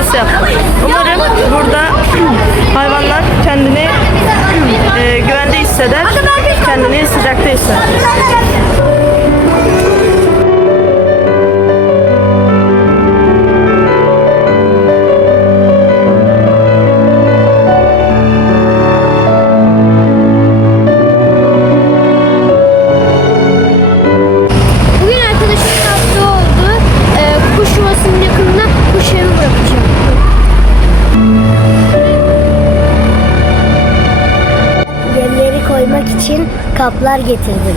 yourself. Come. Kaplar getirdim.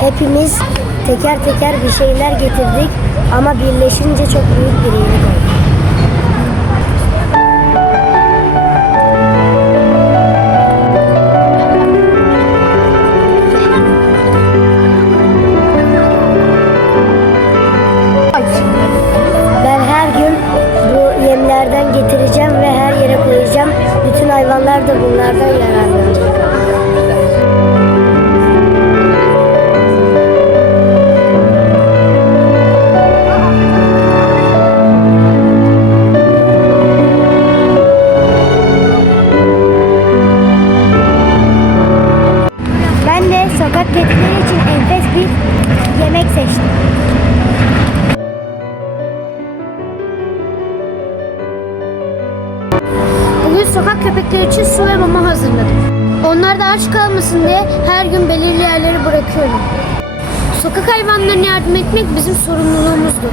Hepimiz teker teker bir şeyler getirdik ama birleşince çok büyük bir iyilik oldu. Ben her gün bu yemlerden getireceğim ve her yere koyacağım. Bütün hayvanlar da bunlardan yararlanacak. De sokak kedileri için enfes bir yemek seçtim. Bugün sokak köpekleri için su ve mama hazırladım. Onlar da aç kalmasın diye her gün belirli yerlere bırakıyorum. Sokak hayvanlarına yardım etmek bizim sorumluluğumuzdur.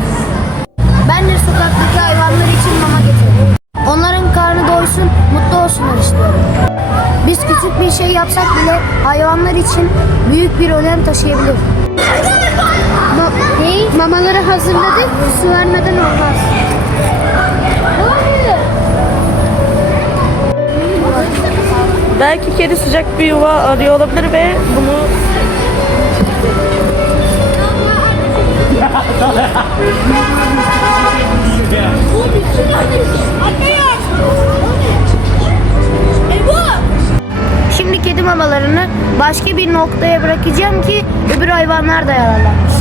Ben de sokaktaki hayvanlar için mama getirdim. Onların karnı doysun, mutlu olsunlar istiyorum. Biz küçük bir şey yapsak bile hayvanlar için büyük bir önem taşıyabilir. Ma- ne? Mamaları hazırladık, su vermeden olmaz. Belki kedi sıcak bir yuva arıyor olabilir ve bunu Şimdi kedi mamalarını başka bir noktaya bırakacağım ki öbür hayvanlar da yararlanmasın.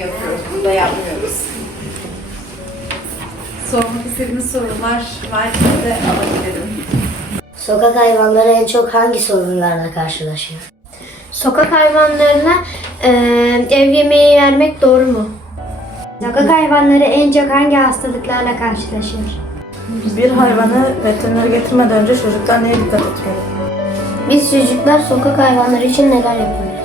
Yapıyoruz. Burada yapmıyoruz. Sormak istediğiniz sorular varsa de alabilirim. Sokak hayvanları en çok hangi sorunlarla karşılaşıyor? Sokak hayvanlarına e, ev yemeği vermek doğru mu? Sokak hayvanları en çok hangi hastalıklarla karşılaşıyor? bir hayvanı veterinere getirmeden önce çocuklar neye dikkat etmeli? Biz çocuklar sokak hayvanları için neler yapıyoruz?